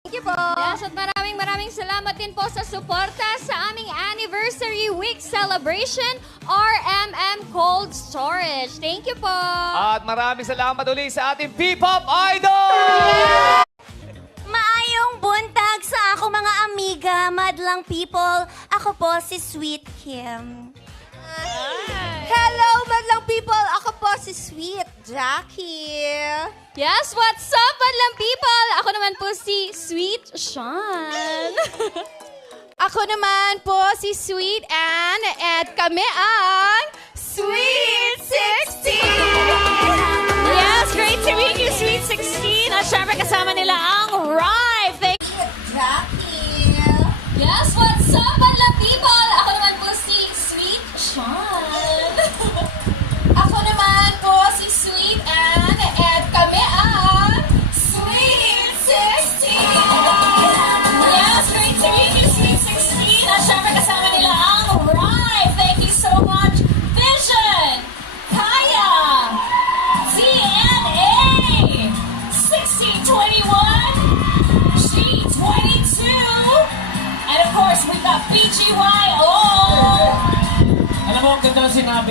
Thank you po. Yes, at maraming salamat din po sa suporta sa aming Anniversary Week Celebration, RMM Cold Storage. Thank you po. At maraming salamat ulit sa ating P-Pop Idol! Maayong buntag sa ako mga amiga, madlang people. Ako po si Sweet Kim. Hello, madlang people. Ako po si Sweet Jackie. Yes, what's up, madlang people? Ako naman po si Sweet Cianne. Ako naman po si Sweet Anne at kami ang SWT16! Yes, great to meet you, Sweet 16. At syempre kasama nila ang Rive. Thank Jackie. Yes, what's up, madlang people? Ako naman po si Sweet Cianne. Ako naman po si Sweet Anne at kami ang Sweet 16! Yes, great to meet you, Sweet 16. At syempre kasama nila ang Rive. Thank you so much. Vision, Kaya, Cianne, 1621, G22, and of course, we got BGYO. Alam mo, ang ganda na sinabi.